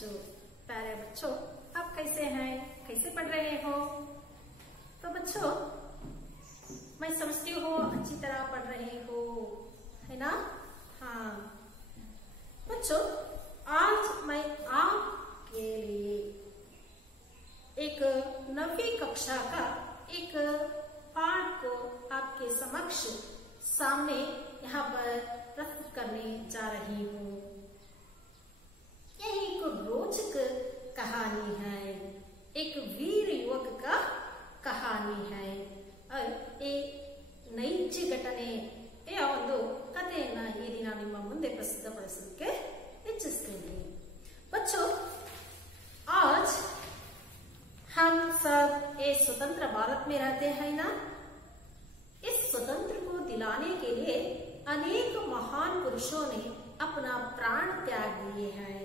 जो प्यारे बच्चों, आप कैसे हैं, कैसे पढ़ रहे हो? तो बच्चों, मैं समझती हूँ अच्छी तरह पढ़ रहे हो, है ना? हाँ बच्चों, आज मैं आपके लिए एक नवी कक्षा का एक पाठ को आपके समक्ष सामने यहाँ पर प्रस्तुत करने जा रही हूँ। यह एक रोचक कहानी है, एक वीर युवक का कहानी है और एक नೈಜ ಘಟನೆ ಒಂದು ಕಥೆಯನ್ನ ಈ ದಿನ ನಿಮ್ಮ ಮುಂದೆ ಪ್ರಸ್ತುತಪಡಿಸಲಿಕ್ಕೆ ಇಚ್ಛಿಸ್ತೇನೆ। बच्चों, आज हम सब एक स्वतंत्र भारत में रहते हैं ना। इस स्वतंत्र को दिलाने के लिए अनेक महान पुरुषों ने अपना प्राण त्याग दिए हैं,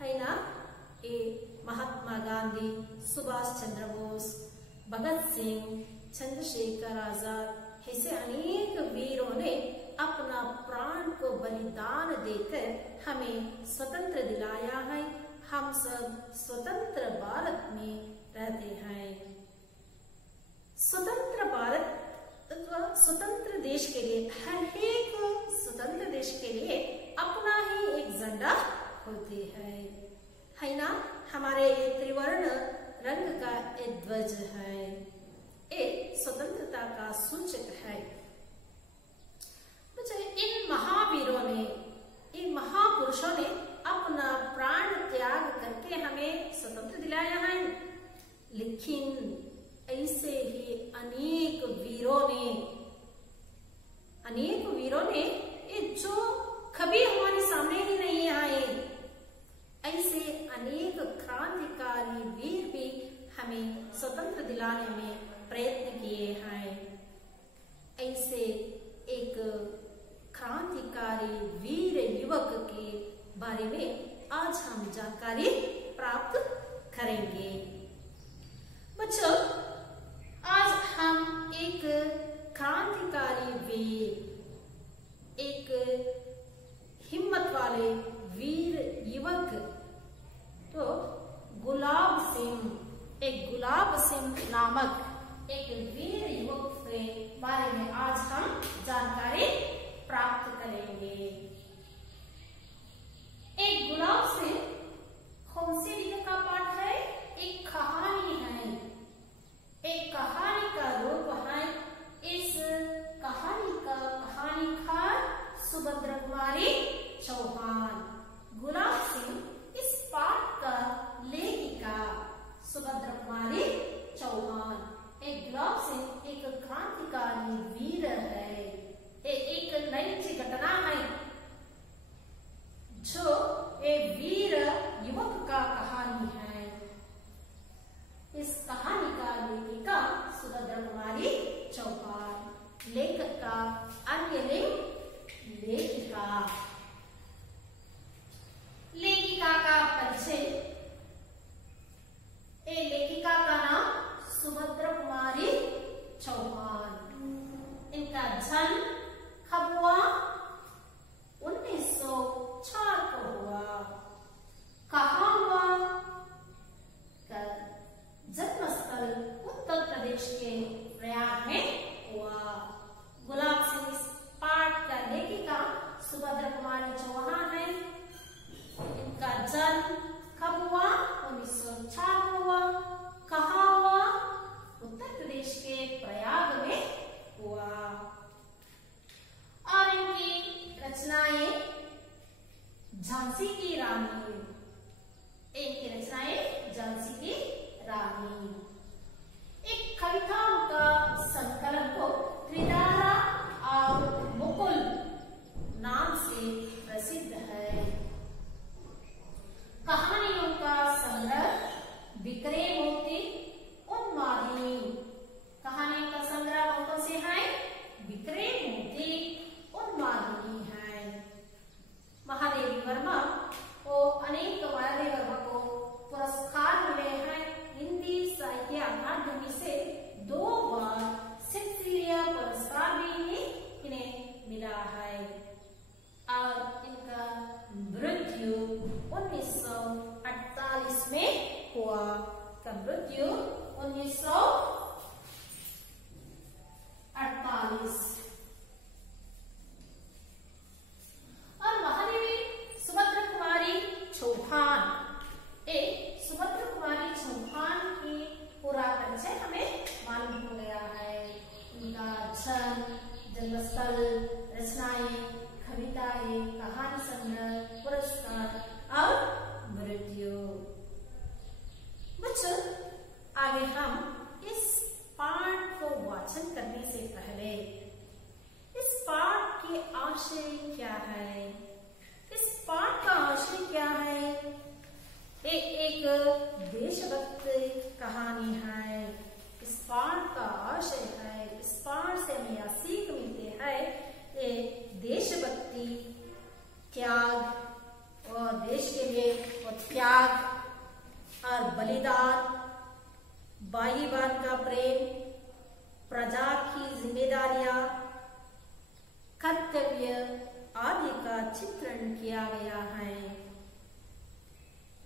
है ना? ये महात्मा गांधी, सुभाष चंद्र बोस, भगत सिंह, चंद्रशेखर आजाद ऐसे अनेक वीरों ने अपना प्राण को बलिदान देकर हमें स्वतंत्र दिलाया है। हम सब स्वतंत्र भारत में रहते हैं। स्वतंत्र भारत, स्वतंत्र देश के लिए, हर एक स्वतंत्र देश के लिए अपना ही एक झंडा होती है ना? हमारे त्रिवर्ण रंग का एक ध्वज है, एक स्वतंत्रता का सूचक है। इन महावीरों ने, इन महापुरुषों ने अपना प्राण त्याग करके हमें स्वतंत्र दिलाया है। लेकिन ऐसे ही अनेक वीरों ने जो कभी हमारे सामने ही नहीं आए, ऐसे अनेक क्रांतिकारी वीर भी हमें स्वतंत्र दिलाने में प्रयत्न किए हैं। ऐसे एक क्रांतिकारी वीर युवक के बारे में आज हम जानकारी प्राप्त करेंगे। बच्चों, आज हम एक क्रांतिकारी वीर, एक हिम्मत वाले वीर युवक तो गुलाब सिंह नामक एक वीर युवक के बारे में आज हम जानकारी प्राप्त करेंगे। एक गुलाब सिंह कौन सी विधा का पाठ है? एक कहानी है, एक कहानी का रूप है। इस कहानी का कहानीकार सुभद्रा कुमारी चौहान। गुलाब सिंह इस पाठ का लेखिका सुभद्रा कुमारी चौहान। एक गुलाब सिंह एक क्रांतिकारी वीर है, एक नई घटना है जो एक वीर युवक का कहानी है। इस कहानी का लेखिका सुभद्रा कुमारी चौहान, लेखक का अन्य लेखिका का परिचय। लेखिका का नाम सुभद्रा कुमारी चौहान। इनका जन्म कब हुआ? 1904 को हुआ। कहाँ हुआ? जन्मस्थल उत्तर प्रदेश के प्रयाग में हुआ। गुलाब सिंह इस पाठ का लेखिका सुभद्रा कुमारी चौहान है। इनका जन्म कब हुआ? 1904 को हुआ। कहाँ हुआ? उत्तर प्रदेश के प्रयाग में हुआ। और इनकी रचनाएं झांसी की रानी, इनकी रचनाएं झांसी की रानी। एक कविताओं का संकलन को त्रिधारा और मुकुल नाम से प्रसिद्ध है। कहानियों का संग्रह बिखरे मोती उन्मादिनी। कहानियों का संग्रह कौन से है? बिखरे मोती उन्मादिनी है। महादेवी वर्मा को अनेक महादेवी वर्मा को पुरस्कार मिले हैं। हिंदी साहित्य अकादमी से 2 बार शिक्षिया पुरस्कार हुआ का मृत्यु 1948। और महादेवी सुभद्रा कुमारी चौहान, सुभद्रा कुमारी चौहान की पूरा परिचय हमें मालूम हो गया है। उनका जन्म, जन्मस्थल, रचनाएं, कविताएं, कहानी संग्रह, पुरस्कार और मृत्यु। बच्चों, आगे हम इस पाठ को वाचन करने से पहले इस पाठ के आशय क्या है, इस पाठ का आशय क्या है? एक देशभक्त कहानी है। इस पाठ का आशय है, इस पाठ से हमें यह सीख मिलती है ये देशभक्ति, त्याग और देश के लिए वो त्याग और बलिदान, भाईवान का प्रेम, प्रजा की जिम्मेदारियां, कर्तव्य आदि का चित्रण किया गया है।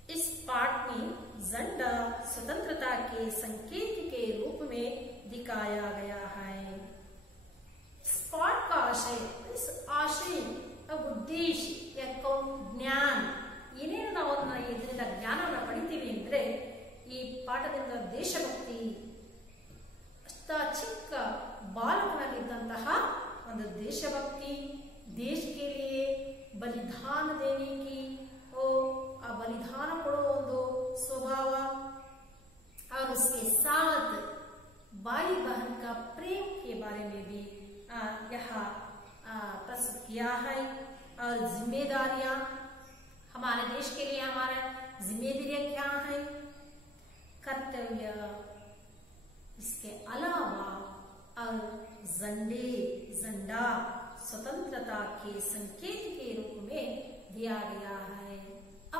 इस पाठ में झंडा स्वतंत्रता के संकेत के रूप में दिखाया गया है। इस पाठ का आशय, इस आशय ಉದ್ದೇಶ ಜ್ಞಾನ ಏನೇನು ನಾವು ಇದರಿಂದ ಜ್ಞಾನವನ್ನು ಪಡಿತೀವಿ ಅಂದ್ರೆ ಈ ಪಾಠದಿಂದ ದೇಶಭಕ್ತಿ ಅಷ್ಟ ಚಿಕ್ಕ ಬಾಲಕನಲ್ಲಿದ್ದಂತಹ ಒಂದು ದೇಶಭಕ್ತಿ, देश के लिए बलिदान देने की आ बलिदान ಕೊಡುವ ಒಂದು स्वभाव और उसके साथ भाई बहन का प्रेम के बारे में भी यहाँ प्रस्तुत किया है। और जिम्मेदारियां, हमारे देश के लिए हमारा जिम्मेदारियां क्या है, कर्तव्य, इसके अलावा और झंडा स्वतंत्रता के संकेत के रूप में दिया गया है।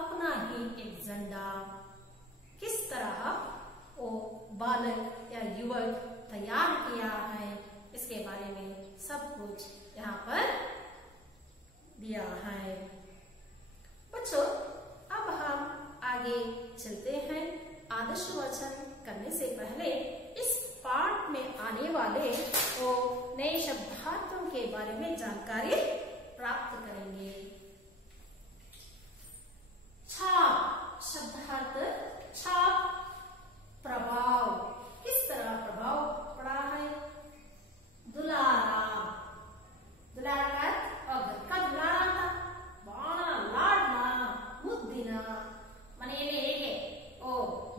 अपना ही एक झंडा किस तरह वो बालक या युवक तैयार किया है, इसके बारे में सब कुछ यहाँ पर दिया है। बच्चों, अब हम आगे चलते हैं। आदर्श वाचन करने से पहले इस पाठ में आने वाले वो नए शब्दार्थों के बारे में जानकारी प्राप्त करेंगे। छाप शब्दार्थ, छाप प्रभाव, किस तरह प्रभाव पड़ा है। दुलारा, दुलारा का घर का दुलारा था, ಬಾಣ ಲಾಡ್ನ ಮುದ್ದಿನ ಮನೆಯಲ್ಲಿ ಹೇಗೆ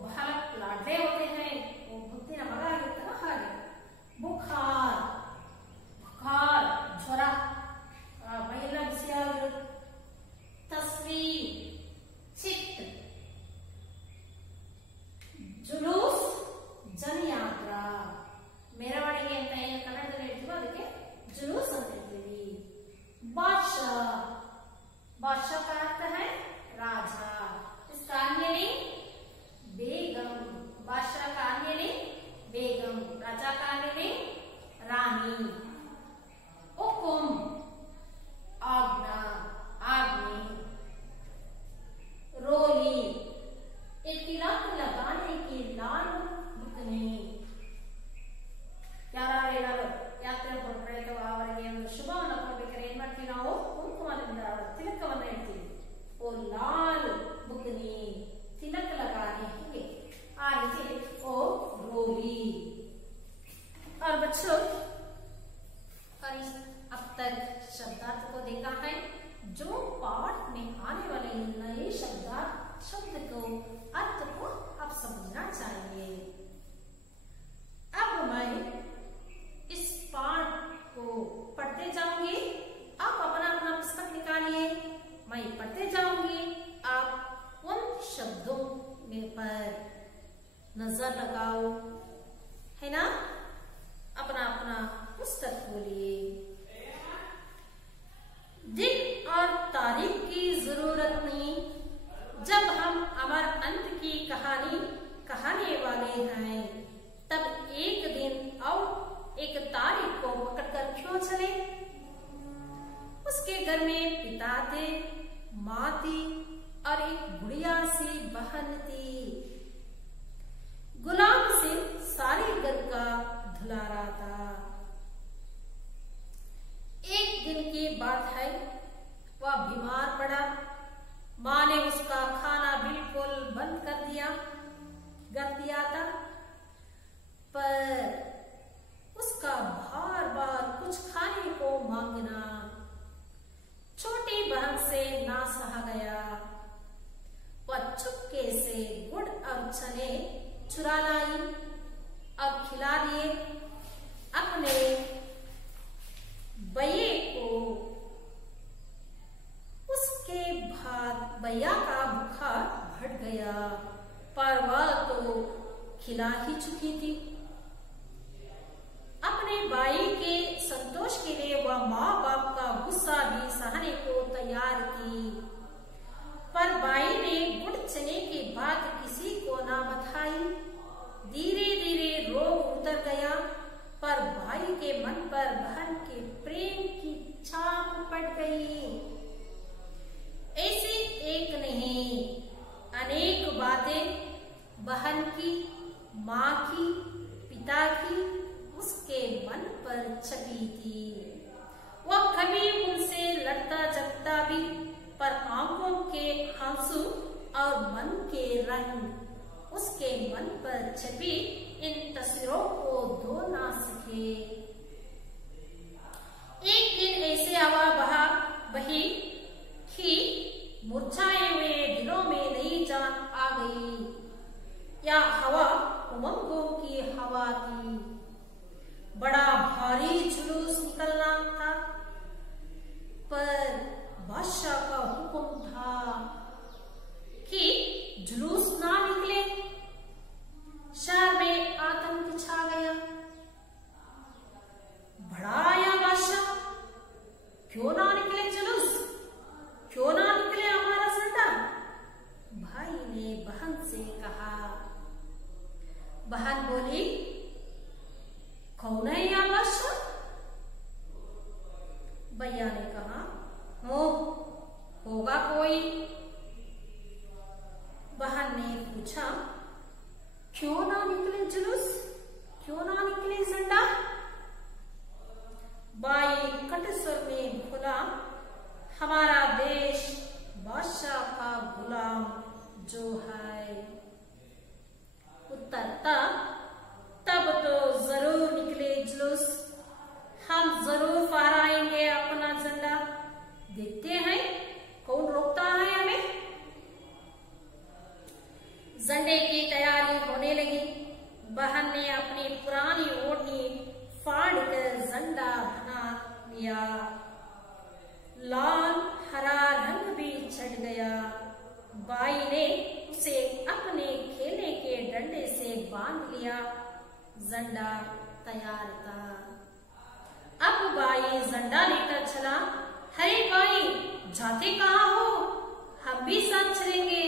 ಬಹಳ ಲಾಡ್ರೆ ಹೋते हैं वो ಮುದ್ದಿನ ಮಗ ಆಗಿರ್ತಾರ ಹಾಗೆ। ಬುಖಾರ್, ಬುಖಾರ್ ಜ್ವರ, ಮೈಯೆಲ್ಲ ಬಿಸಿಯಾಗಿರೋದು। ತಸ್ವೀರ್ ಚಿತ್ರ, ಜುಲೂಸ್ ಜನಯಾತ್ರಾ, ಮೆರವಣಿಗೆ ಅಂತ ಏನು ಕನ್ನಡದಲ್ಲಿ ಹೇಳ್ತೀವೋ ಅದಕ್ಕೆ ಜುಲೂಸ್ ಅಂತ ಹೇಳ್ತೀವಿ। बादशाह, बादशाह का अर्थ है राजा, इसका अन्य नहीं बेगम, बादशाह का अन्य नहीं बेगम, राजा का अन्य नहीं रानी। हुकुम आज्ञा, आज्ञा। रोली एक तिलक लगाने की लाल बुकनी, ಯಾರು ಯಾತ್ರೆ ಹೊರಟರೆ ಅಥವಾ ಅವರಿಗೆ ಒಂದು ಶುಭವನ್ನು ಕೊಡಬೇಕಾದ್ರೆ ಏನ್ ಮಾಡ್ತೀವಿ ನಾವು, ಕುಂಕುಮದಿಂದ ತಿಲಕವನ್ನು ಇಡ್ತೀವಿ। ಓ ಲಾಲ್ ಬುಕನಿ, तिलक लगाने के आ रीति ओ रोली। और बच्चों, अब तक शब्दार्थ को देखा है। जो पाठ में आने वाले नए शब्द को अर्थ को आप समझना चाहिए। अब मैं इस पाठ को पढ़ते जाऊंगी, आप अपना अपना पुस्तक निकालिए, मैं पढ़ते जाऊंगी, आप उन शब्दों में पर नजर लगाओ, है ना। अपना अपना पुस्तक खोलिए। दिन और तारीख की जरूरत नहीं, जब हम अमर अंत की कहानी कहने वाले हैं, तब एक दिन और एक तारीख को पकड़कर क्यों चले। उसके घर में पिता थे, माँ थी और एक बुढ़िया सी बहन थी। गुलाम से सारे घर का धुला रहा था। एक दिन की बात है, वह बीमार पड़ा। माँ ने उसका खाना बिल्कुल बंद कर दिया था, पर उसका बार बार कुछ खाने को मांगना छोटी बहन से ना सहा गया। वह चुपके से गुड़ और चने चुरा लाई और खिला दिए अपने भैया को। उसके बाद भैया का बुखार बढ़ गया, पर वह तो खिला ही चुकी थी। अपने भाई के संतोष के लिए वह माँ बाप का गुस्सा भी सहने को तैयार थी, पर भाई ने गुड़ चने की बात किसी को ना बताई। धीरे धीरे रोग उतर गया, पर भाई के मन पर बहन के प्रेम की छाप पड़ गई। ऐसी एक नहीं, अनेक बातें बहन की, माँ की, पिता की उसके मन पर छपी थी। वह कभी उनसे लड़ता झगड़ता भी, पर आंखों के आंसू और मन के रंग उसके मन पर छपी इन तस्वीरों को धो ना सके। एक दिन ऐसे हवा बही कि मुरझाए हुए दिलों में नई जान आ गई। यह हवा उमंगों की हवा थी। बड़ा भारी जुलूस निकलना था, पर बादशाह का हुक्म था कि जुलूस ना निकले। शहर में आतंक छा गया। भड़ाया बादशाह, क्यों ना निकले जुलूस, क्यों ना निकले हमारा झंडा। भाई ने बहन से कहा। बहन बोली, कौन है यह बादशाह? भैया ने कहा, होगा कोई। बहन ने पूछा, क्यों ना निकले जुलूस, क्यों ना निकले झंडा? भाई कट स्वर में बोला, हमारा देश बादशाह का गुलाम जो है। उत्तरता, तब तो जरूर निकले जुलूस, हम जरूर फहराएंगे अपना झंडा। देखते हैं कौन रोकता है हमें। झंडे की तैयारी होने लगी। बहन ने अपनी पुरानी ओढ़नी फाड़कर झंडा बना लिया। लाल हरा रंग भी चढ़ गया। भाई ने उसे अपने खेलने के डंडे से बांध लिया। झंडा तैयार था। अब भाई झंडा लेकर चला। अरे भाई, जाते कहाँ हो? हम भी साथ चलेंगे।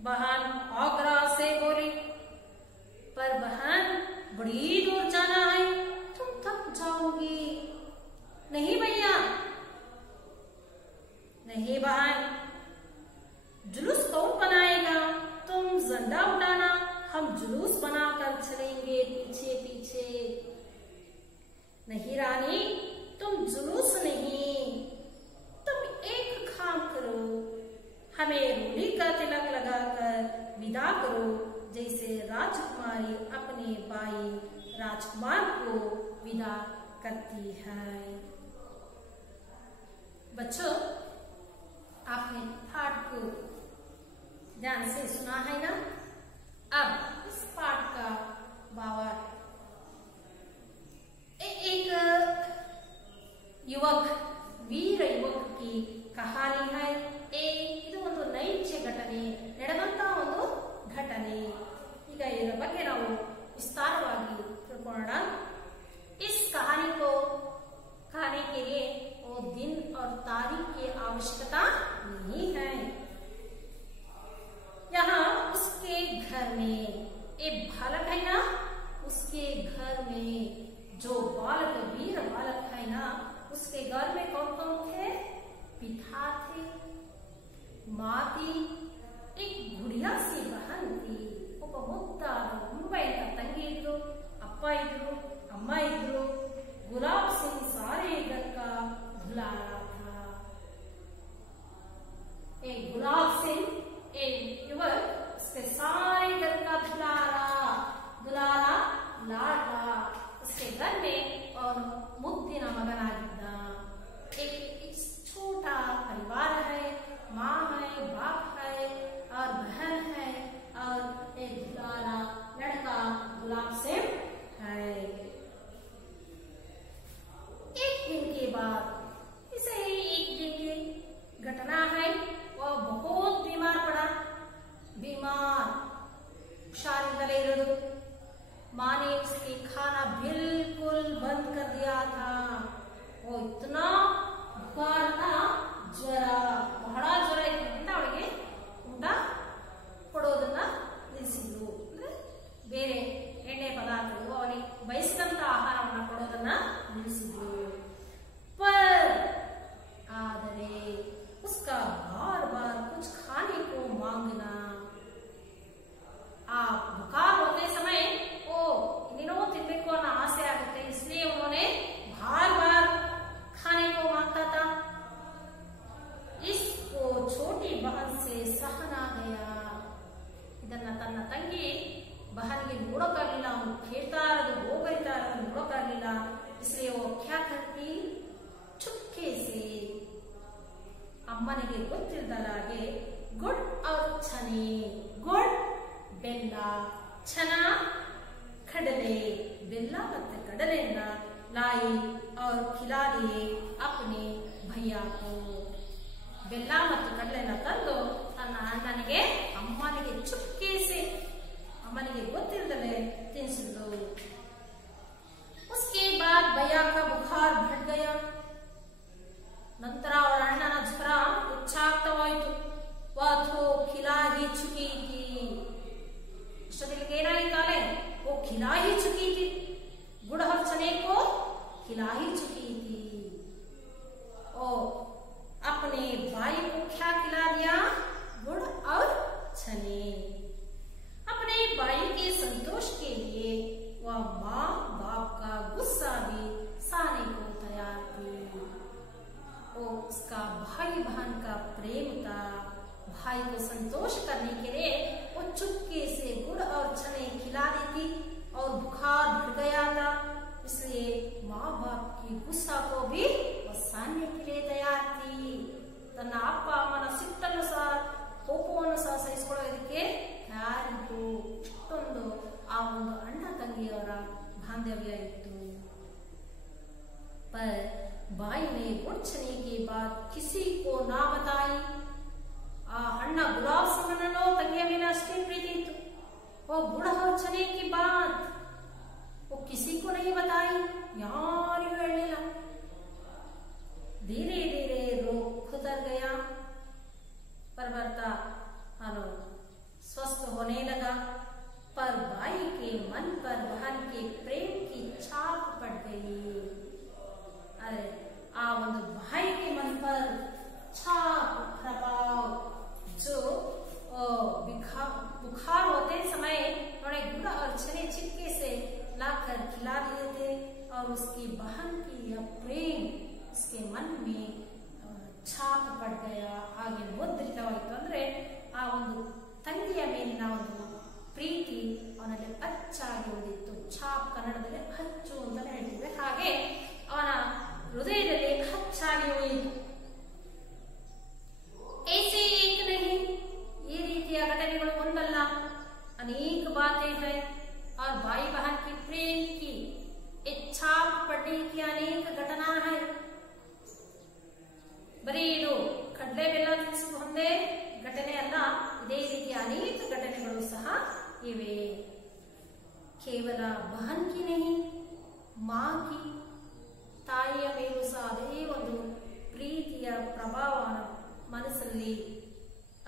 बहन आग्रह से बोली, पर बहन बड़ी दूर जाना है, तुम थक जाओगी। नहीं भैया, नहीं बहन, जुलूस कौन बनाएगा? तुम झंडा उठाना, हम जुलूस बनाकर चलेंगे पीछे पीछे। नहीं रानी, तुम जुलूस नहीं, तुम एक काम करो, हमें रूली का तिलक लगाकर विदा करो, जैसे राजकुमारी अपने भाई राजकुमार को विदा करती है। बच्चों, आपने पाठ को ध्यान से सुना है ना? अब इस पाठ का भावार्थ, एक युवक, वीर युवक की कहानी है। ಇದು ಒಂದು ನೈಜ ಘಟನೆ, ನಡೆದಂತ ಒಂದು ಘಟನೆ। ಈಗ ಇದರ ಬಗ್ಗೆ ನಾವು ವಿಸ್ತಾರವಾಗಿ ತಿಳ್ಕೊಳ್ಳೋಣ। इस कहानी को कहने के लिए वो दिन और तारीख की आवश्यकता नहीं है। यहाँ उसके घर में एक बालक है ना, उसके घर में जो बालक, वीर बालक है ना, उसके घर में कौन कौन थे? पिता थे, माँ थी, एक गुड़िया सी बहन थी, वो मुग्धा इधर, अम्मा इधर, गुलाब सिंह सारे घर का धुला रहा था। एक गुलाब सिंह एक युवक उसके सारे घर का दुलारा लाडला उसके घर में और मुद्दिನ ಮಗನಾಗಿದ್ದ। एक छोटा परिवार है, माँ है, बाप है और बहन है और एक दुलारा लड़का गुलाब सिंह है। एक दिन के बाद, इसे एक दिन की घटना है, वह बहुत बीमार पड़ा। हुशारिंदले इरोದು। माँ ने उसके खाना बिल्कुल बंद कर दिया था। वो इतना बुखार था, ಜ್ವರ, ಬಹಳ ಜ್ವರ ಇದ್ರಿಂದ ಅವಳಿಗೆ ಊಟ ಕೊಡೋದನ್ನ ನಿಲ್ಲಿಸಿದ್ರು। ಅಂದ್ರೆ ಬೇರೆ ಎಣ್ಣೆ ಪದಾರ್ಥಗಳು ಅವನಿಗೆ ಬಯಸಿದಂತ ಆಹಾರವನ್ನ ಕೊಡೋದನ್ನ ನಿಲ್ಲಿಸಿದ್ರು। ಆದರೆ उसका बार बार कुछ खाने को मांगना, बुखार होते समय वो इन्हें तिनबेको ಅನ್ನೋ ಆಸೆ ಆಗುತ್ತೆ, इसलिए उन्होंने बार बार खाने को मांगता था। इसको छोटी बहन से सहना गया। ಇದನ್ನ ತನ್ನ ತಂಗಿ ಬಹನಿಗೆ ನೋಡೋಕ್ಕಾಗಲಿಲ್ಲ, ಅವನು ಕೇಳ್ತಾ ಇರೋದು ಹೋಗ್ತಾ ಇರೋದು ನೋಡೋಕ್ಕಾಗಲಿಲ್ಲ। इसलिए वो क्या करती, चुपके से ಅಮ್ಮನಿಗೆ ಗೊತ್ತಿಲ್ಲದ ಹಾಗೆ गुड़ और चने, गुड़ ಬೆಲ್ಲ, ಚನ ಕಡಲೆ, ಬೆಲ್ಲ ಮತ್ತು ಕಡಲೆಯನ್ನ लाई और खिला दिए अपने भैया को। ಬೆಲ್ಲ ಮತ್ತು ಕಡಲೆನ ತಂದು ತನ್ನ ಅಣ್ಣನಿಗೆ ಅಮ್ಮನಿಗೆ ಚುಪ್ಕೆಸೆ, ಅಮ್ಮನಿಗೆ ಗೊತ್ತಿಲ್ಲದೆ ತಿನ್ನಿಸಿದ್ರು। उसके बाद भैया का बुखार बढ़ गया। ನಂತರ ಅವರ ಅಣ್ಣನ ಜ್ವರ ಹೆಚ್ಚಾಗ್ತವಾಯಿತು। वह तो खिला ही चुकी थी। ಏನಾಗಿದ್ದಾಳೆ, वो खिला ही चुकी थी, गुड़ और चने को खिला ही चुकी थी। और अपने भाई को क्या खिला दिया, गुड़ और चने। अपने भाई के संतोष के लिए वह माँ बाप का गुस्सा भी सहने को तैयार थी। वो उसका भाई बहन का प्रेम था। भाई को संतोष करने के लिए वो चुपके से गुड़ और चने खिला देती और बुखार बढ़ गया था, इसलिए माँ बाप की गुस्सा को भी वो सहने के लिए तैयार थी। ತನ್ನ ಅಪ್ಪ ಅಮ್ಮನ ಸಿಟ್ಟನ್ನು ಸಹ ಕೋಪವನ್ನು ಸಹ ಸಹಿಸಿಕೊಳ್ಳೋದಕ್ಕೆ ತಯಾರಿತ್ತು। ಇಷ್ಟೊಂದು ಆ ಒಂದು ಅಣ್ಣ ತಂಗಿಯವರ ಬಾಂಧವ್ಯ ಇತ್ತು। पर भाई ने गुड़ चने के बाद किसी को ना बताई। ಆ ಅಣ್ಣ ಗುಲಾಬ್ ಸಿಂಹನನ್ನು ತಂಗಿಯ ಮೇಲೆ ಅಷ್ಟೇ ಪ್ರೀತಿ ಇತ್ತು। वो गुड़ और चने के बाद वो किसी को नहीं बताई, ಯಾರಿಗೂ ಹೇಳಿಲ್ಲ। धीरे धीरे रोग खुतर गया। परवर्ता स्वस्थ होने लगा, पर भाई के मन पर बहन के प्रेम की छाप पड़ गई। अरे आ ಒಂದು भाई के मन पर छाप प्रभाव, जो बुखार होते समय उन्होंने गुड़ और चने चिपके से लाकर खिला दिए थे और उसकी बहन की यह प्रेम उसके मन में छाप पड़ गया, ಹಾಗೆ ಮುದ್ರಿತವಾಯಿತು। ಅಂದ್ರೆ ಆ ಒಂದು ತಂಗಿಯ ಮೇಲಿನ ಒಂದು ಪ್ರೀತಿ ಅವನಲ್ಲಿ ಅಚ್ಚಾಗಿ ಉಳಿದಿತ್ತು। ಛಾಪ್ ಕನ್ನಡದಲ್ಲಿ ಅಚ್ಚು ಅಂತ ಹೇಳ್ತೀವಿ, ಹಾಗೆ ಅವನ ಹೃದಯದಲ್ಲಿ ಅಚ್ಚಾಗಿ ಉಳಿಯಿತು। ऐसे एक नहीं, ये ರೀತಿಯ ಘಟನೆಗಳು ಒಂದಲ್ಲ, अनेक बातें हैं और भाई बहन की प्रेम की इच्छा पड़ने की अनेक घटना है। ಬರೀ ಇದು ಕಡಲೆ ಬೆಲ್ಲ ತಿನ್ನಿಸುವುದು ಒಂದೇ ಘಟನೆ ಅಲ್ಲ, ಇದೇ ರೀತಿಯ ಅನೇಕ ಘಟನೆಗಳು ಸಹ ಇವೆ। ಕೇವಲ बहन की नहीं, माँ की, ತಾಯಿಯ ಮೇಲೂ ಸಹ ಅದೇ ಒಂದು ಪ್ರೀತಿಯ ಪ್ರಭಾವ ಮನಸ್ಸಲ್ಲಿ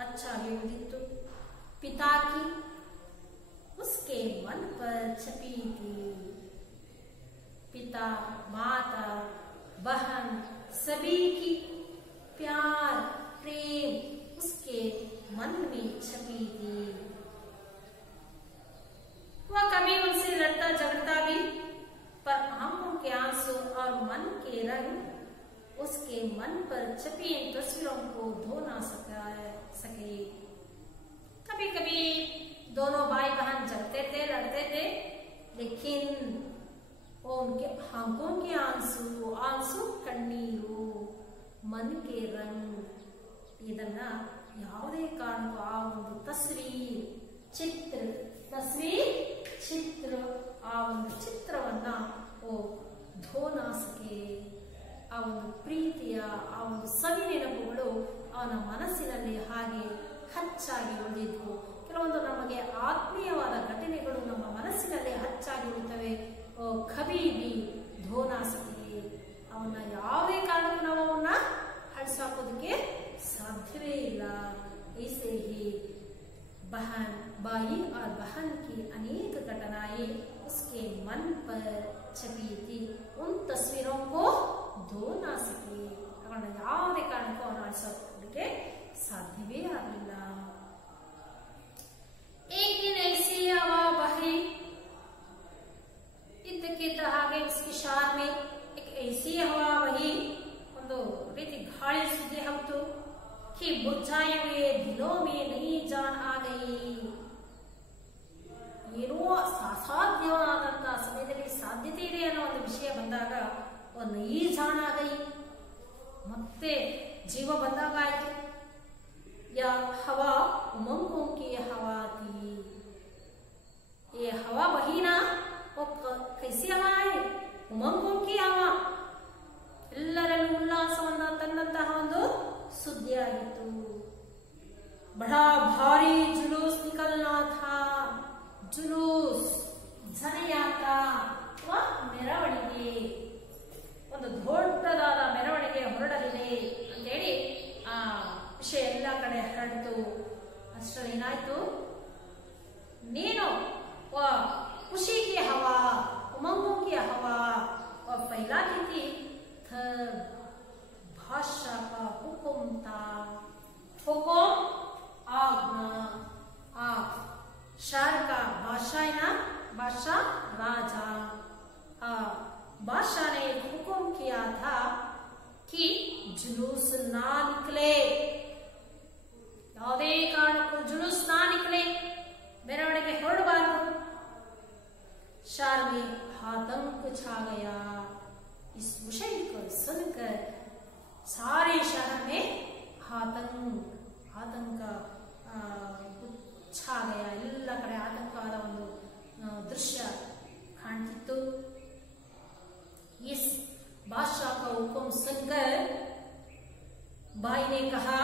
ಅಚ್ಚಾಗಿ ಉಳಿದಿತ್ತು। पिता की उसके मन पर छपी थी। पिता, माता, बहन सभी की प्यार प्रेम उसके मन में छपी थी। वह कभी उनसे लड़ता झगड़ता भी छपी इन तस्वीरों को धो ना सके। कभी कभी दोनों भाई बहन झगड़ते थे, लड़ते थे, लेकिन वो उनके आंखों के आंसू कಣ್ಣೀರು मन के रंग ಇದನ್ನ ಯಾವುದೇ ಕಾರಣಕ್ಕೂ ಆ ಒಂದು ಚಿತ್ರ ಆ ಒಂದು ಚಿತ್ರವನ್ನ ಧೋ ನಾ ಸಕೆ। ಆ ಒಂದು ಪ್ರೀತಿಯ ಆ ಒಂದು ಸವಿ ನೆನಪುಗಳು ಅವನ ಮನಸ್ಸಿನಲ್ಲಿ ಹಾಗೆ ಹಚ್ಚಾಗಿ ಉಳಿದಿದ್ವು। ಕೆಲವೊಂದು ನಮಗೆ ಆತ್ಮೀಯವಾದ ಘಟನೆಗಳು ನಮ್ಮ ಮನಸ್ಸಿನಲ್ಲಿ ಹಚ್ಚಾಗಿ ಉಳಿತವೆ। ಕಭಿ ಭಿ ಧೋ ನಾ ಸಕೆ, ಅವನ್ನ ಯಾವುದೇ ಕಾರಣಕ್ಕೂ ನಾವು ಅವನ್ನ ಹಳಿಸಾಕೋದಕ್ಕೆ साध्य ಇಲ್ಲ। ऐसे ही भाई और बहन की अनेक घटनाएं उसके मन पर छपी थी। उन तस्वीरों को धो ना सके, ಅವನ ಯಾವುದೇ ಕಾರಣಕ್ಕೂ ಅವನ ಅಳಿಸೋದಕ್ಕೆ ಸಾಧ್ಯವೇ ಆಗಲಿಲ್ಲ। एक दिन ऐसी हवा बही, इದ್ದಕ್ಕಿದ್ದ ಹಾಗೆ उसकी शान में एक ऐसी हवा बही, ಒಂದು ರೀತಿ ಗಾಳಿ ಸುದ್ದಿ ಹೌದು कि बुझाए हुए दिलों में नई जान आ गई। ಏನೋ ಅಸಾಧ್ಯವಾದಂತಹ ಸಮಯದಲ್ಲಿ ಸಾಧ್ಯತೆ ಇದೆ ಅನ್ನೋ ಒಂದು ವಿಷಯ ಬಂದಾಗ ಒಂದು ನई जान आ गई, ಮತ್ತೆ ಜೀವ ಬಂದಾಗ ಆಯ್ತು। या हवा उमंगों की हवा थी, ये हवा बही ना, वो कैसी हवा है? उमंगों की हवा, ಎಲ್ಲರಲ್ಲೂ ಉಲ್ಲಾಸವನ್ನ ತಂದಂತಹ ಒಂದು ಸುದ್ದಿಯಾಗಿತ್ತು। ಬಡಾ ಭಾರಿ ಜುಲೂಸ್ ನಿಕಲ್ನಾ ಥಾ, ಜುಲೂಸ್ ಜನಯಾತ್ರಾ ಅಥವಾ ಮೆರವಣಿಗೆ, ಒಂದು ದೊಡ್ಡದಾದ ಮೆರವಣಿಗೆ ಹೊರಡಲಿದೆ ಅಂತೇಳಿ ಆ ವಿಷಯ ಎಲ್ಲ ಕಡೆ ಹರಡಿತು। ಅಷ್ಟರಲ್ಲಿ ಏನಾಯ್ತು, ನೀನು ಖುಷಿ ಕಿ ಹವಾ, ಉಮಂಗೋ ಕಿ ಹವಾ फैलाती थी, बादशाह का हुक्म था, हुक्म आज्ञा। शहर का बादशाह है ना, बादशाह राजा, बादशाह ने हुक्म किया था कि जुलूस ना निकले, ಯಾವುದೇ ಕಾರಣಕ್ಕೂ जुलूस ना निकले, ಮೆರವಣಿಗೆ ಹೊರಡಬಾರದು। शहर में आतंक छा गया। इस विषय को सुनकर सारे शहर में आतंक छा गया, ಎಲ್ಲ ಕಡೆ ಆತಂಕವಾದ ಒಂದು ದೃಶ್ಯ ಕಾಣ್ತಿತ್ತು। इस बादशाह का हुक्म सुनकर भाई ने कहा,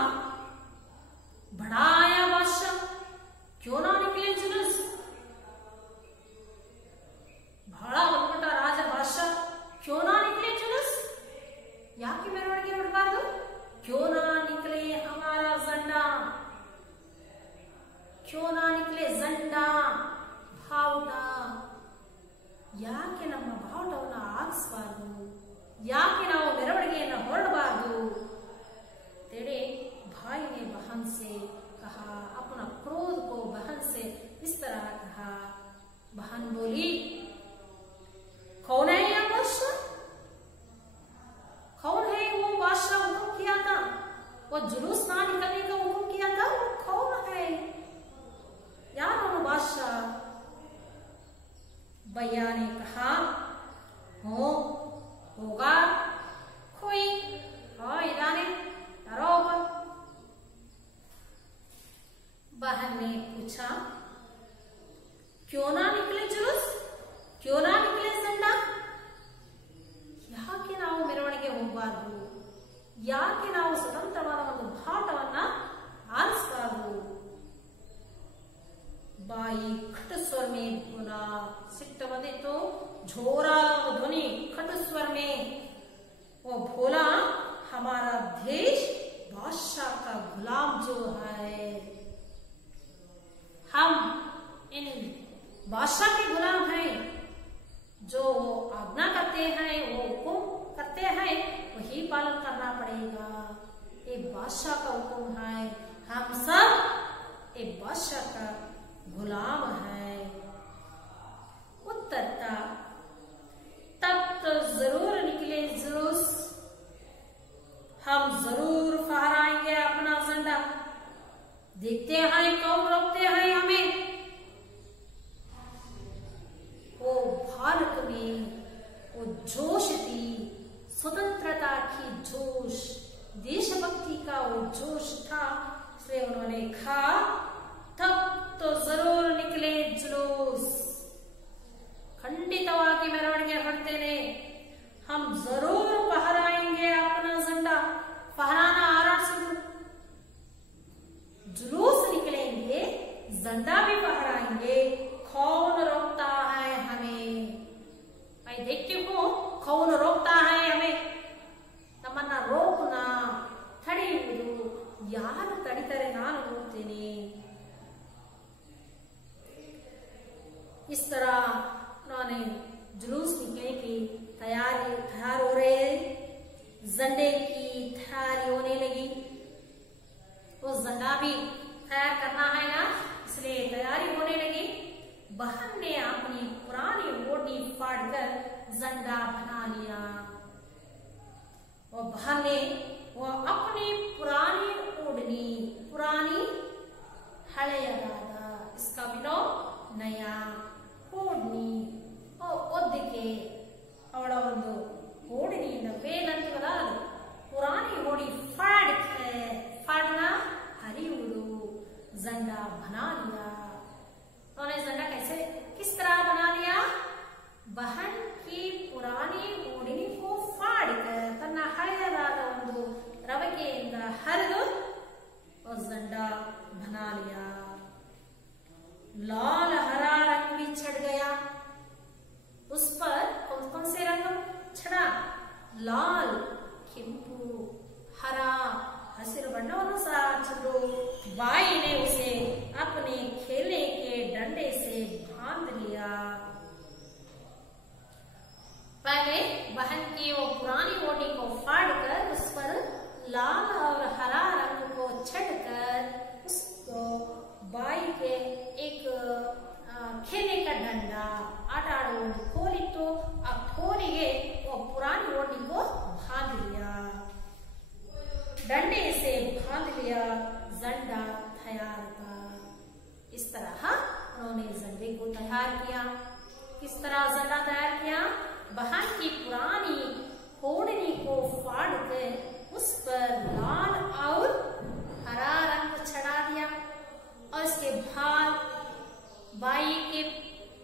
बड़ा आया बादशाह, क्यों ना निकले जुलूस। ಬಹಳ ಹೊರಟ ರಾಜ ಬಾದಶಾ, ಕ್ಯೋ ನಾ ನಿಕಲೆ ಜುಲೂಸ್, ಯಾಕೆ ಮೆರವಣಿಗೆ ಹೊರಡಬಾರದು? ಕ್ಯೋ ನಾ ನಿಕಲೆ ಹಮಾರಾ ಝಂಡಾ, ಕ್ಯೋ ನಾ ನಿಕಲೆ ಝಂಡಾ ಬಾವುಟ, ಯಾಕೆ ನಮ್ಮ ಬಾವುಟವನ್ನು ಹಾರಿಸಬಾರದು, ಯಾಕೆ ನಾವು ಮೆರವಣಿಗೆಯನ್ನು ಹೊರಡಬಾರದು तेरे भाई ने बहन से कहा, अपना क्रोध को बहन से इस तरह कहा। बहन बोली, कौन है यह बादशाह, कौन है वो बादशाह हुक्म किया था, वो जुलूस ना निकलने का हुक्म किया था, वो कौन है, यार वो बादशाह। भैया ने कहा, होगा कोई, इरानी होगा। बहन ने पूछा, क्यों ना निकले जुलूस, क्यों ना निकले झंडा, ಯಾಕೆ ನಾವು ಮೆರವಣಿಗೆ ಹೋಗಬಾರದು, ಯಾಕೆ ನಾವು ಸ್ವತಂತ್ರವಾದ ಒಂದು ಬಾವುಟವನ್ನ ಹಾರಿಸಬಾರದು। ಬಾಯಿ ಖಟ ಸ್ವರ ಮೇ ಬೋಲಾ, ಸಿಟ್ಟು ಬಂದಿತ್ತು, ಜೋರಾದ ಧ್ವನಿ, ಖಟ ಸ್ವರ ಮೇ वो बोला, हमारा देश बादशाह का गुलाम जो है, हम इन बादशाह के गुलाम हैं, जो आज्ञा करते हैं, वो हुक्म करते हैं, वही पालन करना पड़ेगा। ये बादशाह का हुक्म है, हम सब ये बादशाह का गुलाम है। उत्तर था, तब तो जरूर निकले जुलूस, हम जरूर देखते हैं कौन रोकते हैं हमें। वो भारत में वो जोश थी, स्वतंत्रता की जोश, देशभक्ति का वो जोश था, इसलिए उन्होंने कहा तब तो जरूर निकले जुलूस, खंडितवा की मेरवणियां करते ने, हम जरूर फहराएंगे अपना झंडा, फहराना आराम से, जुलूस निकलेंगे, झंडा भी फहराएंगे, कौन रोकता है हमें। मैं देखती हूँ कौन रोकता है हमें, ನಮ್ಮನ್ನ ರೋಕುನ ತಡೆಯುವುದು ಯಾರು ತಡಿತಾರೆ, ನಾನು ಹೋಗ್ತೇನೆ। इस तरह उन्होंने जुलूस निकलने की तैयार हो रहे, झंडे की तैयारी होने लगी। वो झंडा भी तैयार करना है ना, इसलिए तैयारी होने लगी। बहन ने अपनी पुरानी ओढ़नी फाड़कर झंडा बना लिया। वो बहन ने वो अपनी पुरानी ओढ़नी, पुरानी ಹಳೆಯದಾದ, इसका बिनो नया ಓಡ್ನಿ ಒದ್ದಿಕೆ, ಅವಳ ಒಂದು ಓಡಿನಿಂದ ವೇಲ್ ಅಂತೀವಲ್ಲ ಅದು ಪುರಾನಿ ಓಡಿ फाड़ना हरियुವುದು, झंडा बना लिया। उन्होंने झंडा कैसे किस तरह बना लिया, बहन की पुरानी ओढ़नी को फाड़कर ತನ್ನ ಹಳೆಯದಾದ ಒಂದು ರವಕೆಯಿಂದ ಹರಿದು और झंडा बना लिया। लाल हरा रंग भी छड़ गया, उस पर कौन कौन से रंग छड़ा, लाल, ಕೆಂಪು, हरा, हसिर बಣ್ಣವನ್ನು ಸಹ छड़ो। बाई ने उसे अपने खेलने के डंडे से बांध लिया। पहले बहन की वो पुरानी ओढ़नी को फाड़कर उस पर लाल और हरा रंग को छटकर उसको बाई के एक खेलने का डंडा आट आड़ो ಒಂದು ಕೋಲಿತ್ತು, ಆ ಕೋಲಿಗೆ वो पुरानी ओढ़नी को बांध लिया, डंडे से बांध लिया, झंडा तैयार था। इस तरह उन्होंने झंडे को तैयार किया। किस तरह झंडा तैयार किया, बहन की पुरानी ओढ़नी को फाड़कर उस पर लाल और हरा रंग चढ़ा दिया, और इसके बाद बाई के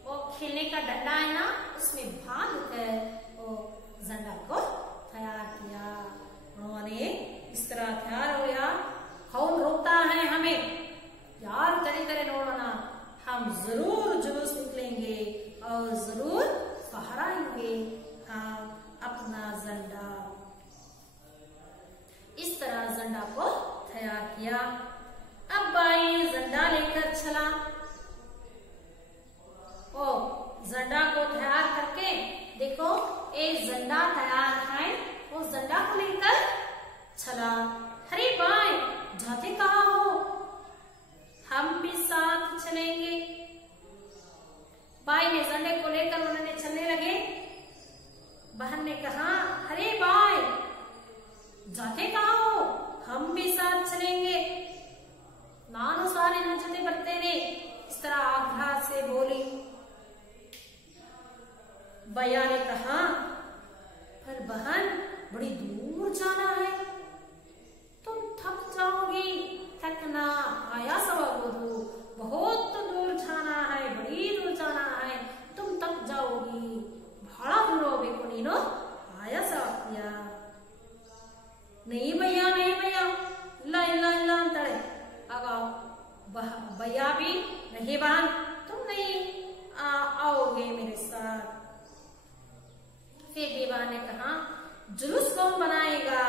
वो खेलने का डंडा है ना, उसमें बांध कर वो झंडा को तैयार किया। उन्होंने इस तरह तैयार हो गया। कौन रोकता है हमें, यार तरह तरह नोड़ना, हम जरूर जुलूस निकलेंगे और जरूर फहराएंगे हम अपना झंडा। इस तरह झंडा को तैयार किया। अब बाई झंडा लेकर चला। ओ झंडा को तैयार करके देखो, एक झंडा तैयार है, वो झंडा को लेकर चला। अरे बाई जाते कहाँ हो, हम भी साथ चलेंगे। बाई ने झंडे को लेकर उन्होंने चलने लगे। बहन ने कहा अरे बाई जाते कहाँ हो, हम भी साथ चलेंगे, ನಾನು ಸಹ ನಿನ್ನ ಜೊತೆ ಬರ್ತೇನೆ, इस तरह आग्रह से बोली। भैया ने कहा पर बहन बड़ी दूर जाना है, तुम थक जाओगी, थकना आयासवागोदु, बहुत दूर जाना है, बड़ी दूर जाना है, तुम थक जाओगी, ಬಹಳ ದೂರ ಹೋಗಬೇಕು ನೀನು, ಆಯಾಸ ಆಗ್ತೀಯ। नहीं भैया नहीं भैया, ಇಲ್ಲ ಇಲ್ಲ ಇಲ್ಲ ಅಂತಾಳೆ। ಆಗ भैया भी नहीं बहन तुम नहीं आओगे मेरे साथ। फिर भी बहन ने कहा जुलूस कौन बनाएगा,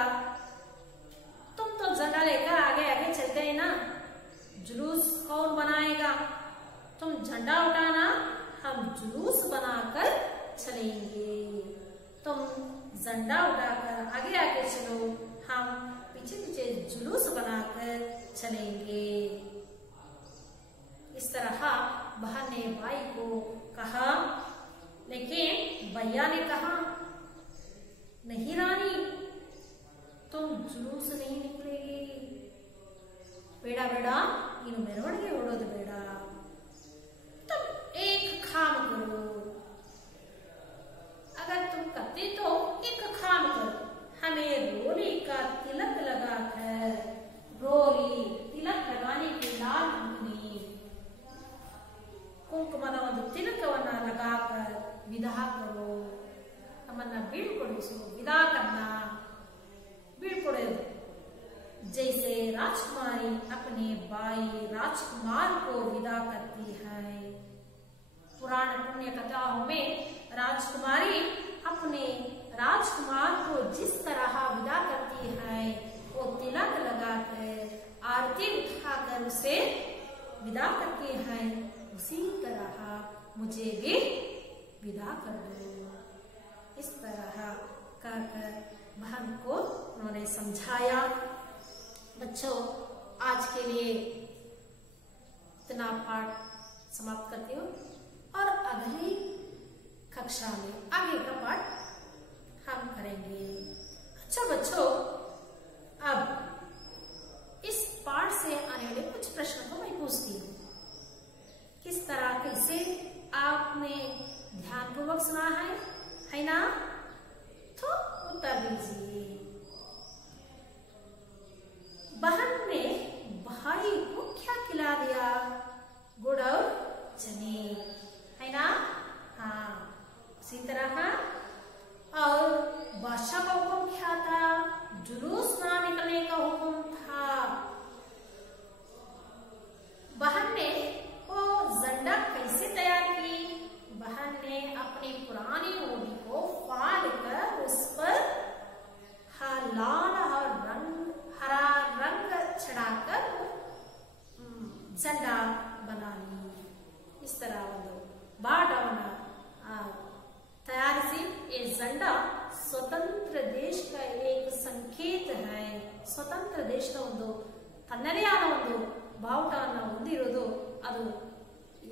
तुम तो झंडा लेकर आगे आगे चलते हैं ना, जुलूस कौन बनाएगा, तुम झंडा उठाना, हम जुलूस बनाकर चलेंगे, तुम झंडा उठाकर आगे आगे चलो, हम पीछे पीछे जुलूस बनाकर चलेंगे। इस तरह बहन ने भाई को कहा, लेकिन भैया ने कहा नहीं रानी तुम जुलूस नहीं निकलेगी, बेटा बेटा ನೀನು ಮೆರವಣಿಗೆ ಓಡೋದು ಬೇಡ. तुम एक काम करो, अगर तुम करते तो एक काम करो, हमें रोली का तिलक लगाकर, रोली तिलक लगाने की लाल कंकनी, ಕುಂಕುಮದ ಒಂದು ತಿಲಕವನ್ನ लगाकर विदा करो, ನಮ್ಮನ್ನ ಬೀಳ್ಕೊಡಿಸು. ವಿದಾ करना, ಬೀಳ್ಕೊಡೋದು. जैसे राजकुमारी अपने भाई राजकुमार को विदा करती है. पुराण पुण्य कथाओं में राजकुमारी अपने राजकुमार को जिस तरह विदा करती है, वो तिलक लगाकर आरती उठाकर उसे विदा करती है, उसी तरह मुझे भी विदा कर दो. इस तरह कहकर बहन को उन्होंने समझाया. बच्चों, आज के लिए इतना पाठ समाप्त करती हूँ और अगली कक्षा में आगे का पाठ हम करेंगे. अच्छा बच्चों, अब इस पाठ से आने वाले कुछ प्रश्नों को मैं पूछती हूँ. किस तरह कैसे आपने ध्यानपूर्वक सुना है ना? तो उत्तर दीजिए. बहन ने भाई को क्या खिला दिया? गुड़ और चने, है ना? हाँ, उसी तरह. और बादशाह का हुक्म क्या था? जुलूस ना निकलने का हुक्म था. बहन ने वो झंडा कैसे तैयार की? बहन ने अपनी पुरानी ओढ़नी को फाड़ कर उस पर लाल और हरा रंग चढ़ाकर झंडा बना ली. इस तरह ಒಂದು ಬಾಡವನ್ನ तैयारिಸಿ. ये झंडा स्वतंत्र देश का एक संकेत है. स्वतंत्र देश का ಒಂದು ತನ್ನದೇ ಆದ ಒಂದು ಬಾವುಟವನ್ನು ಹೊಂದಿರೋದು, ಅದು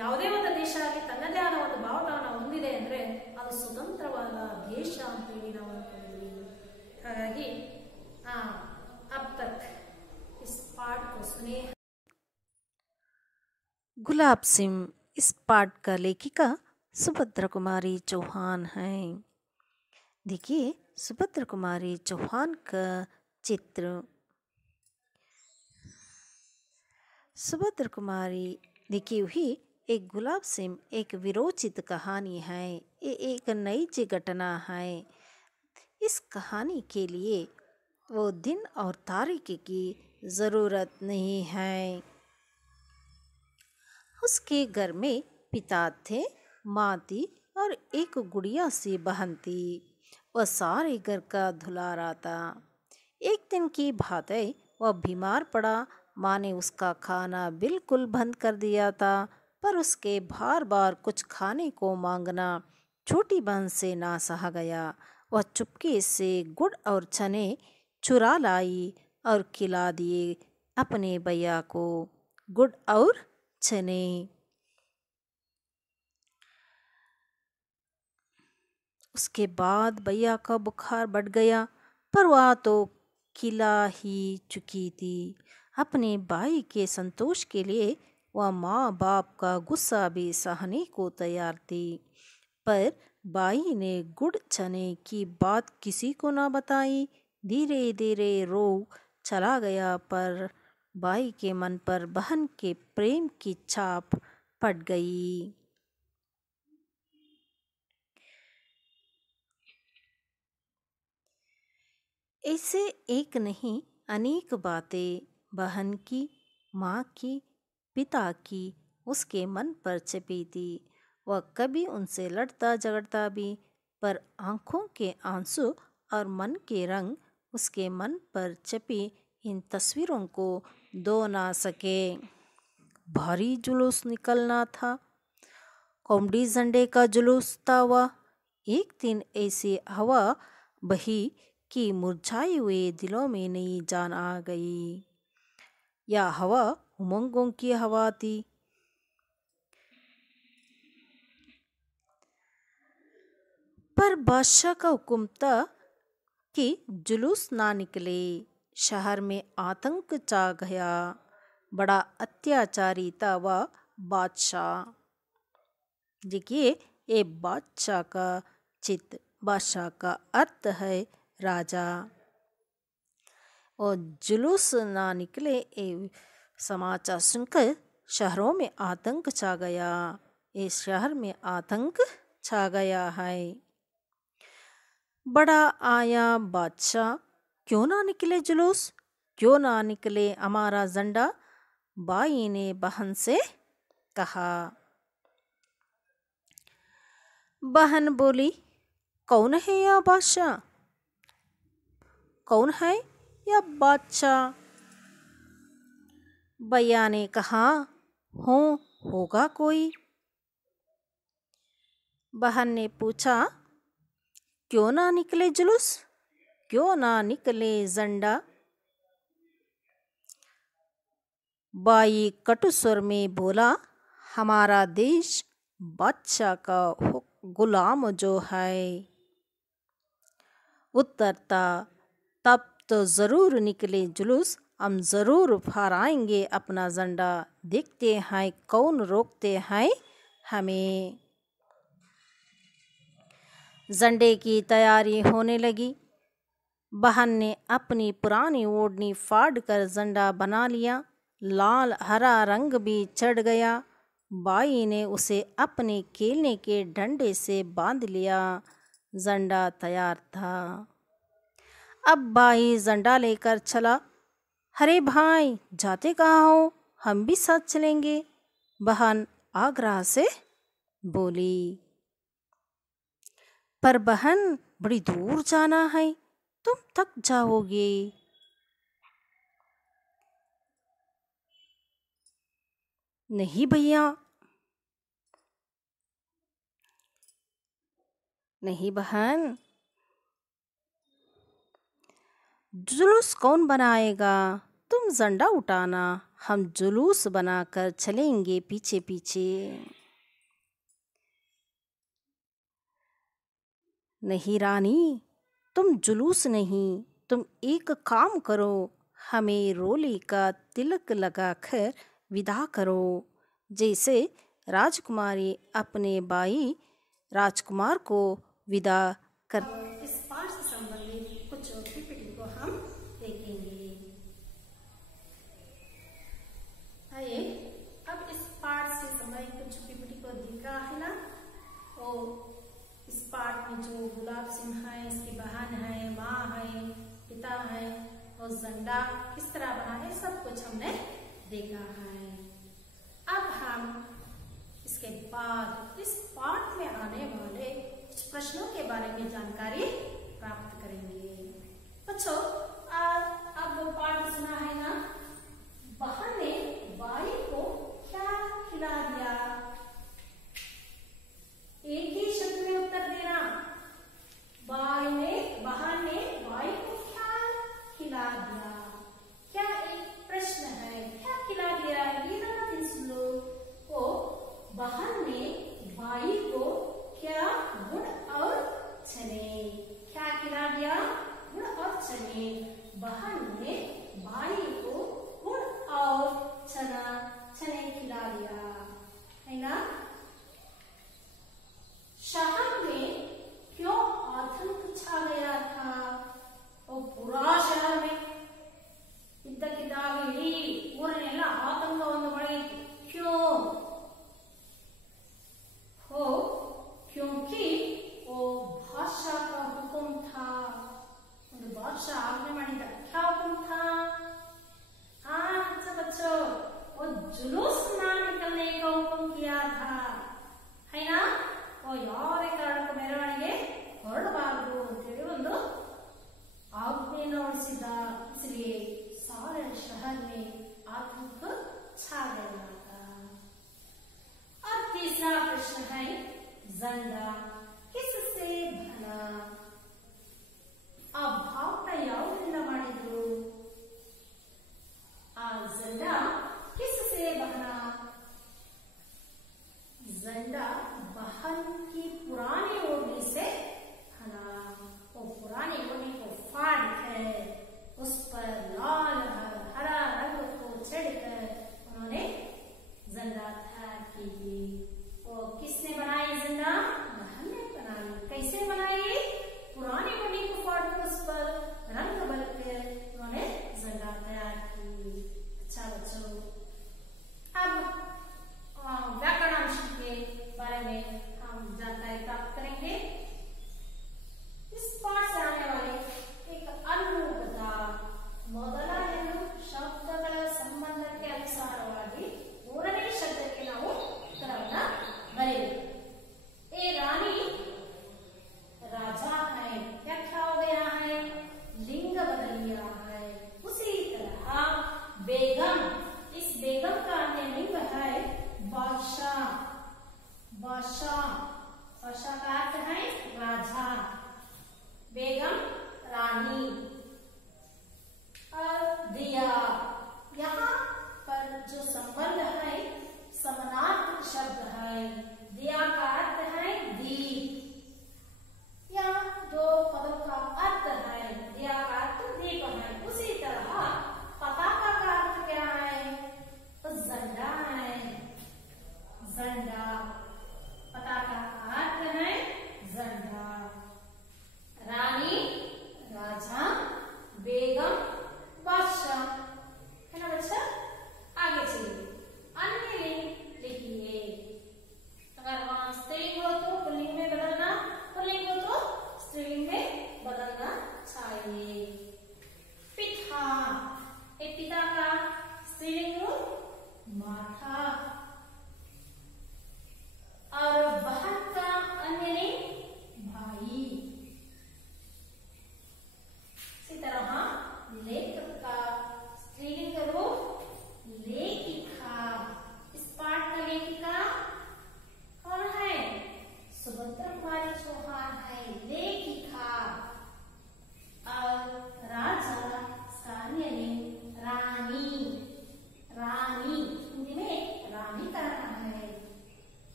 ಯಾವುದೇ ಒಂದು ದೇಶ ಆಗಲಿ ತನ್ನದೇ ಆದ ಒಂದು ಬಾವುಟವನ್ನು ಹೊಂದಿದೆ ಅಂದ್ರೆ ಅದು ಸ್ವತಂತ್ರವಾದ ದೇಶ ಅಂತ ಹೇಳಿ ನಾವು ಅನ್ಕೊಂಡಿದ್ವಿ. ಹಾಗಾಗಿ अब तक इस पाठ को सुने. गुलाब सिंह इस पाठ का लेखिका सुभद्रा कुमारी चौहान हैं. देखिए सुभद्रा कुमारी चौहान का चित्र. सुभद्रा कुमारी देखी हुई एक गुलाब सिंह एक विरोचित कहानी है. ये एक नई घटना है. इस कहानी के लिए वो दिन और तारीख की ज़रूरत नहीं है. उसके घर में पिता थे, माँ थी और एक गुड़िया सी बहन थी. वह सारे घर का दुलारा था. एक दिन की बात है, वह बीमार पड़ा. माँ ने उसका खाना बिल्कुल बंद कर दिया था, पर उसके बार बार कुछ खाने को मांगना छोटी बहन से ना सहा गया. वह चुपके से गुड़ और चने चुरा लाई और खिला दिए अपने भैया को. गुड़ और चने. उसके बाद भैया का बुखार बढ़ गया, पर वह तो खिला ही चुकी थी. अपने भाई के संतोष के लिए वह माँ बाप का गुस्सा भी सहने को तैयार थी. पर भाई ने गुड़ चने की बात किसी को ना बताई. धीरे धीरे रोग चला गया, पर भाई के मन पर बहन के प्रेम की छाप पड़ गई. ऐसे एक नहीं अनेक बातें बहन की, माँ की, पिता की उसके मन पर छिपी थी. वह कभी उनसे लड़ता झगड़ता भी, पर आँखों के आंसू और मन के रंग उसके मन पर छिपी इन तस्वीरों को धो ना सके. भारी जुलूस निकलना था. कॉमेडी झंडे का जुलूस था वह. एक दिन ऐसी हवा बही कि मुरझाए हुए दिलों में नई जान आ गई. यह हवा उमंगों की हवा थी. पर बादशाह का हुक्म था कि जुलूस ना निकले. शहर में आतंक छा गया. बड़ा अत्याचारी था वह बादशाह। देखिए, ये बादशाह का चित्त, बादशाह का अर्थ है राजा। और जुलूस ना निकले, ये समाचार सुनकर शहरों में आतंक छा गया। इस शहर में आतंक छा गया है। बड़ा आया बादशाह, क्यों ना निकले जुलूस, क्यों ना निकले हमारा झंडा। बाई ने बहन से कहा। बहन बोली, कौन है यह बादशाह, कौन है यह बादशाह। भैया ने कहा, होगा कोई। बहन ने पूछा, क्यों ना निकले जुलूस, क्यों ना निकले झंडा। बाई कटु स्वर में बोला, हमारा देश बादशाह का गुलाम जो है। उत्तरता, तब तो जरूर निकले जुलूस, हम जरूर फहराएंगे अपना झंडा। देखते हैं कौन रोकते हैं हमें। झंडे की तैयारी होने लगी। बहन ने अपनी पुरानी ओढ़नी फाड़ कर झंडा बना लिया। लाल हरा रंग भी चढ़ गया। बाई ने उसे अपने खेलने के डंडे से बांध लिया। झंडा तैयार था। अब बाई झंडा लेकर चला। अरे भाई, जाते कहाँ हो, हम भी साथ चलेंगे। बहन आग्रह से बोली। पर बहन, बड़ी दूर जाना है, तुम थक जाओगे। नहीं भैया, नहीं बहन, जुलूस कौन बनाएगा, तुम झंडा उठाना, हम जुलूस बनाकर चलेंगे पीछे पीछे। नहीं रानी, तुम जुलूस नहीं, तुम एक काम करो, हमें रोली का तिलक लगाकर विदा करो, जैसे राजकुमारी अपने भाई राजकुमार को विदा कर। इस पाठ से संबंधित कुछ पीपीटी को हम देखेंगे। आइए, अब इस पाठ से संबंधित कुछ पीपीटी को देखा है ना। और इस पाठ में जो गुलाब सिंह है, इसकी बहन है, माँ है, पिता है और झंडा किस तरह बना है, सब कुछ हमने देखा है। अब हम इसके बाद इस पाठ में आने वाले कुछ प्रश्नों के बारे में जानकारी प्राप्त करेंगे। बच्चों, अब पाठ सुना है ना। बहन ने बाई को क्या खिला दिया, एक ही शब्द में उत्तर देना। बहन ने बाई को क्या खिला दिया। क्या एक प्रश्न है, क्या खिला दिया, ये दोनों दिन सुन लो। तो बहन ने बाई को क्या गुड़ और चने, क्या खिला दिया, गुड़ और चने। बहन ने बाई को गुड़ और चने खिला दिया, है ना। शहर में क्यों आतंक छा गया था, और पूरा शहर में इದ್ದಕ್ಕಿದ್ದಾಗೆ ಇಡೀ ಊರಲ್ಲೆಲ್ಲ ಆತಂಕವನ್ನು ಒಳಗಿತ್ತು। क्यों हो, क्योंकि वो बादशाह का हुक्म था। ಒಂದು बादशाह आज्ञा ಮಾಡಿದ। क्या हुक्म था? हाँ बच्चों, वो जुलूस ना निकलने का हुक्म किया था, है ना। वो ಯಾವುದೇ ಕಾರಣಕ್ಕೂ ಮೆರವಣಿಗೆ ಹೊರಡಬಾರದು ಅಂತೇಳಿ ಒಂದು आज्ञा ಹೊರಡಿಸಿದ। इसलिए सारे शहर में आतंक छा गया था। अब तीसरा प्रश्न है, झंडा किससे बना। ಆ ಭಾವನ ಯಾವುದರಿಂದ ಮಾಡಿದ್ರು? ಆ झंडा किससे बना? झंडा बहन की पुरानी ओढ़नी से बना। वो पुरानी ओढ़नी को फाड़ कर उस पर लाल हरा रंग को छिड़कर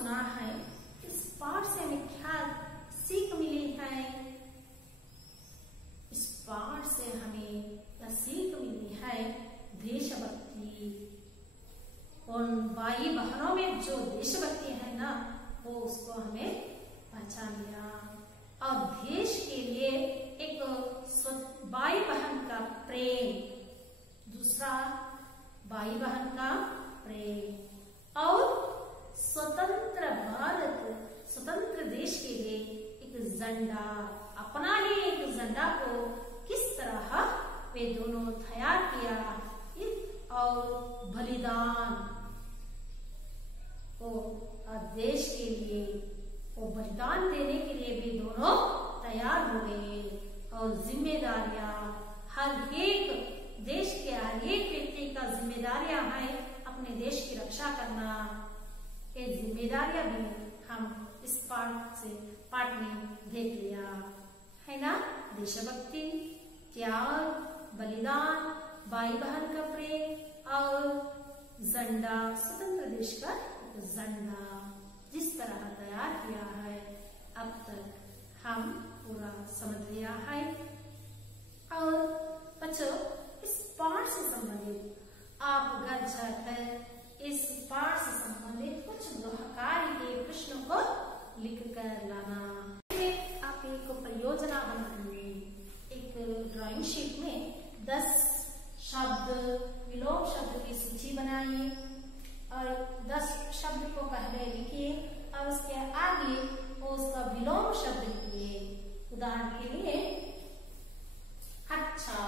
सुना है, इस पाठ से हमें क्या सीख मिली है? इस पाठ से हमें यह सीख मिली है देशभक्ति। उन भाई बहनों में जो देशभक्ति है ना, वो उसको हमें पहचान लिया। और देश के लिए एक भाई बहन का प्रेम, दूसरा भाई बहन का प्रेम, और स्वतंत्र भारत, स्वतंत्र देश के लिए एक झंडा, अपना ही एक झंडा को किस तरह वे दोनों तैयार किया, और बलिदान को देश के लिए वो बलिदान देने के लिए भी दोनों तैयार हो गए। और जिम्मेदारियां, हर एक देश के हर एक व्यक्ति का जिम्मेदारियां हैं अपने देश की रक्षा करना। ये जिम्मेदारियां भी हम इस पाठ में देख लिया है ना। देशभक्ति, त्याग, बलिदान, भाई बहन का प्रेम और झंडा, स्वतंत्र देश का झंडा जिस तरह तैयार किया है, अब तक हम पूरा समझ लिया है। और बच्चों, इस पाठ से संबंधित आप घर जाकर इस पाठ से संबंधित कुछ गृहकार्य के प्रश्नों को लिख कर लाना। आप एक परियोजना बनाएंगे, एक ड्राइंग शीट में 10 शब्द, विलोम शब्द की सूची बनाइए और 10 शब्द को पहले लिखिए और उसके आगे उसका विलोम शब्द लिखिए। उदाहरण के लिए अच्छा,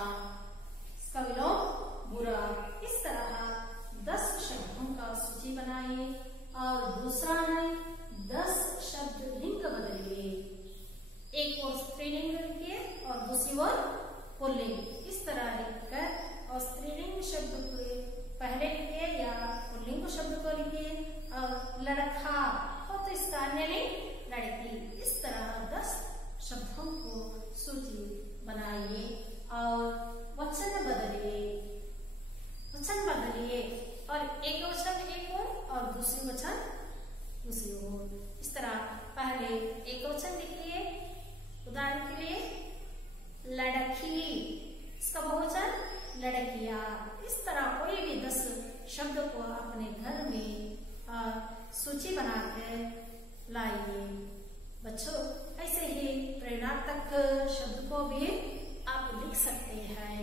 इसका विलोम बुरा। इस तरह 10 शब्दों का सूची बनाइए। और दूसरा है 10 शब्द लिंग बदलिए, एक और स्त्रीलिंग लिखिए और दूसरी ओर पुल्लिंग। इस तरह लिखकर और स्त्रीलिंग शब्द को पहले लिखिए या पुल्लिंग शब्द को लिखिए। और लड़का हो तो इसका अन्य लिंग लड़की। इस तरह 10 शब्दों को सूची बनाइए और वचन बदलिए, और एक वचन एक और दूसरी वचन दूसरी ओर। इस तरह पहले एक वचन लिखिए, उदाहरण के लिए लड़की, इसका बहुवचन लड़कियां। इस तरह कोई भी 10 शब्द को अपने घर में सूची बनाकर लाइए। बच्चों, ऐसे ही प्रेरणात्मक शब्द को भी आप लिख सकते हैं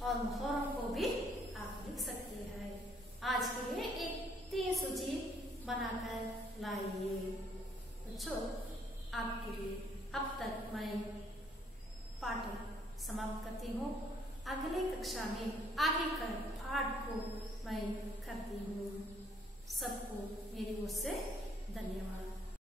और मुहावरों को भी आप लिख सकते हैं। आज के लिए एक 3 सूची बनाकर लाइए। बच्चों, आपके लिए अब तक मैं पाठ समाप्त करती हूँ। अगले कक्षा में आगे का पाठ को मैं करती हूँ। सबको मेरी ओर से धन्यवाद।